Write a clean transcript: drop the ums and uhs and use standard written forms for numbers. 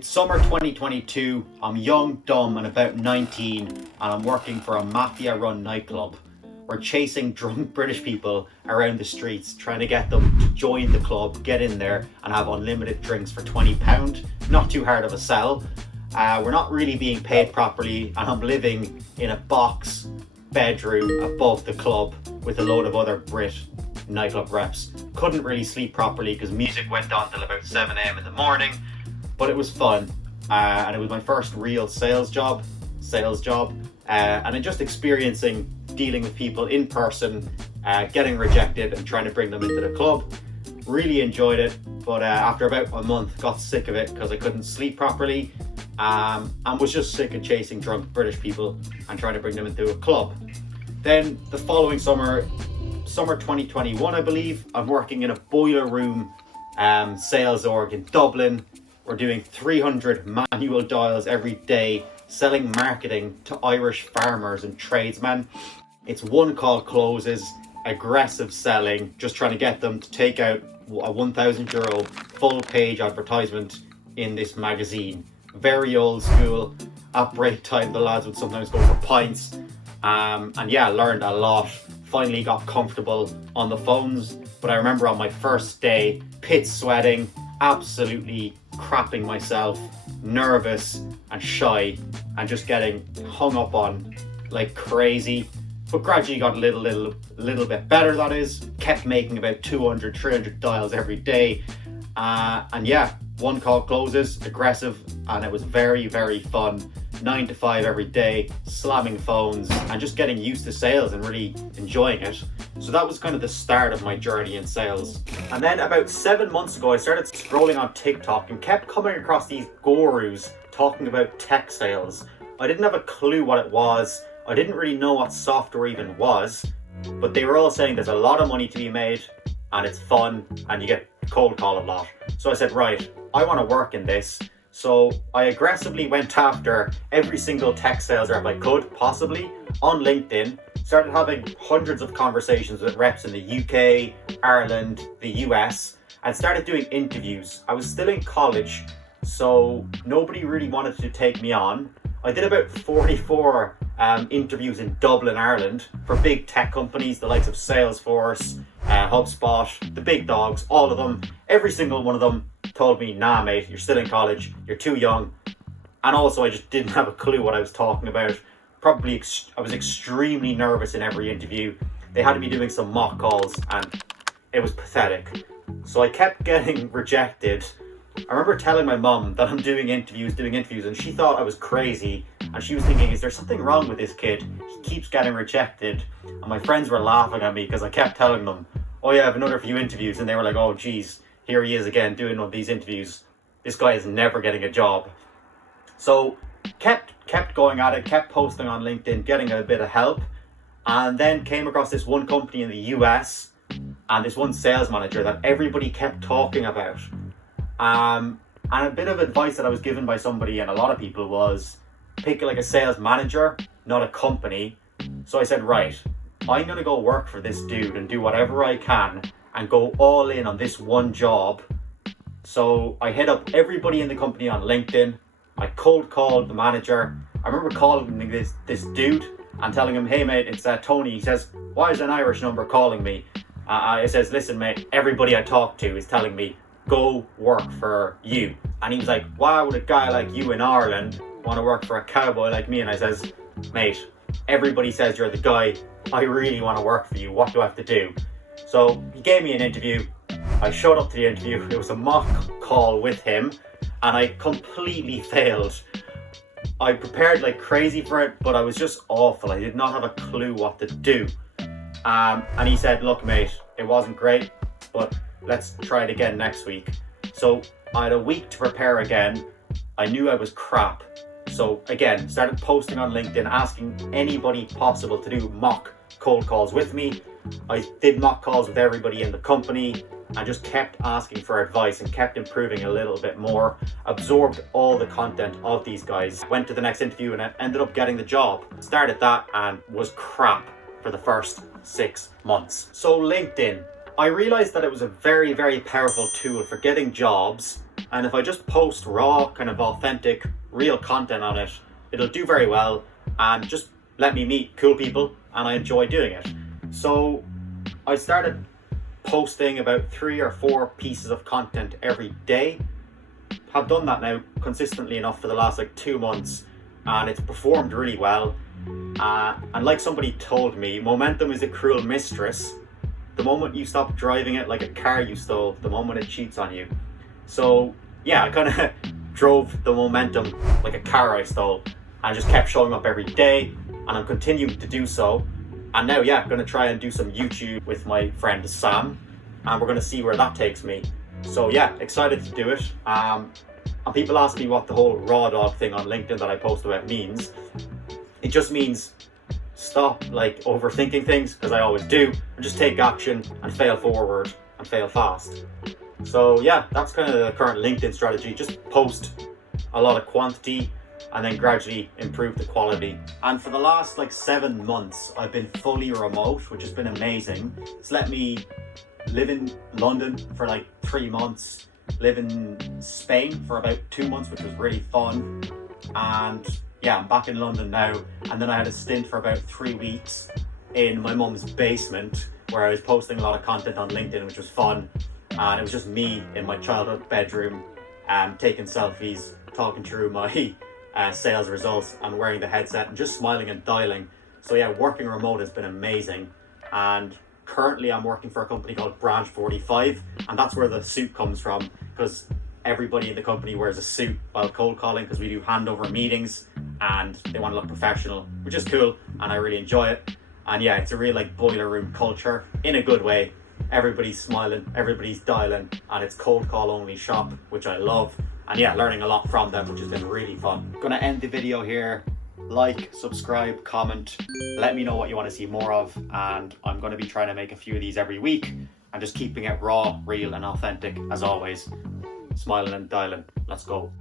It's summer 2022, I'm young, dumb and about 19 and I'm working for a mafia-run nightclub. We're chasing drunk British people around the streets, trying to get them to join the club, get in there and have unlimited drinks for £20. Not too hard of a sell. We're not really being paid properly and I'm living in a box bedroom above the club with a load of other Brit nightclub reps. Couldn't really sleep properly because music went on till about 7 a.m. in the morning. But it was fun, and it was my first real sales job, and then just experiencing dealing with people in person, getting rejected and trying to bring them into the club. Really enjoyed it, but after about a month got sick of it because I couldn't sleep properly, and was just sick of chasing drunk British people and trying to bring them into a club. Then the following summer 2021 I believe, I'm working in a boiler room sales org in Dublin. We're doing 300 manual dials every day, selling marketing to Irish farmers and tradesmen. It's one call closes, aggressive selling, just trying to get them to take out a €1,000 full page advertisement in this magazine. Very old school. At break time, the lads would sometimes go for pints. And yeah, learned a lot. Finally got comfortable on the phones. But I remember on my first day, pit sweating, absolutely crapping myself, nervous and shy and just getting hung up on like crazy, but gradually got a little bit better. That is, kept making about 200-300 dials every day, and yeah, one call closes, aggressive, and it was very fun. 9 to 5 every day, slamming phones and just getting used to sales and really enjoying it. So that was kind of the start of my journey in sales. And then about 7 months ago, I started scrolling on TikTok and kept coming across these gurus talking about tech sales. I didn't have a clue what it was. I didn't really know what software even was, but they were all saying there's a lot of money to be made and it's fun and you get cold call a lot. So I said, right, I want to work in this. So I aggressively went after every single tech sales rep I could possibly on LinkedIn, started having hundreds of conversations with reps in the UK, Ireland, the US, and started doing interviews. I was still in college, so nobody really wanted to take me on. I did about 44 interviews in Dublin, Ireland for big tech companies, the likes of Salesforce, HubSpot, the big dogs, all of them. Every single one of them told me, nah mate, you're still in college, you're too young. And also I just didn't have a clue what I was talking about. I was extremely nervous in every interview. They had me doing some mock calls and it was pathetic. So I kept getting rejected. I remember telling my mum that I'm doing interviews and she thought I was crazy and she was thinking, is there something wrong with this kid? He keeps getting rejected. And my friends were laughing at me because I kept telling them, oh yeah, I have another few interviews, and they were like, oh geez, here he is again doing one of these interviews. This guy is never getting a job. So kept going at it, kept posting on LinkedIn, getting a bit of help, and then came across this one company in the US and this one sales manager that everybody kept talking about. And a bit of advice that I was given by somebody and a lot of people was pick like a sales manager, not a company. So I said, right, I'm gonna go work for this dude and do whatever I can and go all in on this one job. So I hit up everybody in the company on LinkedIn. I cold called the manager. I remember calling this dude and telling him, hey mate, it's Tony. He says, why is an Irish number calling me? I says, listen mate, everybody I talk to is telling me, go work for you. And he was like, why would a guy like you in Ireland want to work for a cowboy like me? And I says, mate, everybody says you're the guy. I really want to work for you. What do I have to do? So he gave me an interview. I showed up to the interview. It was a mock call with him and I completely failed. I prepared like crazy for it, but I was just awful. I did not have a clue what to do. And he said, look mate, it wasn't great, but let's try it again next week. So I had a week to prepare again. I knew I was crap. So again, started posting on LinkedIn, asking anybody possible to do mock cold calls with me. I did mock calls with everybody in the company and just kept asking for advice and kept improving a little bit more. Absorbed all the content of these guys. Went to the next interview and I ended up getting the job. Started that and was crap for the first 6 months. So LinkedIn, I realized that it was a very powerful tool for getting jobs And if I just post raw, kind of authentic, real content on it, it'll do very well and just let me meet cool people, and I enjoy doing it. So I started posting about 3 or 4 pieces of content every day. Have done that now consistently enough for the last like 2 months, and it's performed really well. And like somebody told me, momentum is a cruel mistress. The moment you stop driving it like a car you stole, the moment it cheats on you. So yeah, I kind of drove the momentum like a car I stole, and just kept showing up every day, and I'm continuing to do so. And now, yeah, I'm going to try and do some YouTube with my friend Sam, and we're going to see where that takes me. So yeah, excited to do it. And people ask me what the whole raw dog thing on LinkedIn that I post about means. It just means stop like overthinking things, because I always do, and just take action and fail forward and fail fast. So yeah, that's kind of the current LinkedIn strategy. Just post a lot of quantity and then gradually improve the quality. And for the last like 7 months, I've been fully remote, which has been amazing. It's let me live in London for like 3 months, live in Spain for about 2 months, which was really fun. And yeah, I'm back in London now. And then I had a stint for about 3 weeks in my mum's basement, where I was posting a lot of content on LinkedIn, which was fun. And it was just me in my childhood bedroom, taking selfies, talking through my sales results, and wearing the headset and just smiling and dialing. So yeah, working remote has been amazing. And currently I'm working for a company called Branch 45, and that's where the suit comes from, because everybody in the company wears a suit while cold calling, because we do handover meetings and they want to look professional, which is cool, and I really enjoy it. And yeah, it's a real like boiler room culture in a good way. Everybody's smiling, everybody's dialing, and it's cold call only shop, which I love. And yeah, learning a lot from them, which has been really fun. Gonna end the video here. Like, subscribe, comment, let me know what you want to see more of, and I'm going to be trying to make a few of these every week and just keeping it raw, real and authentic as always. Smiling and dialing. Let's go.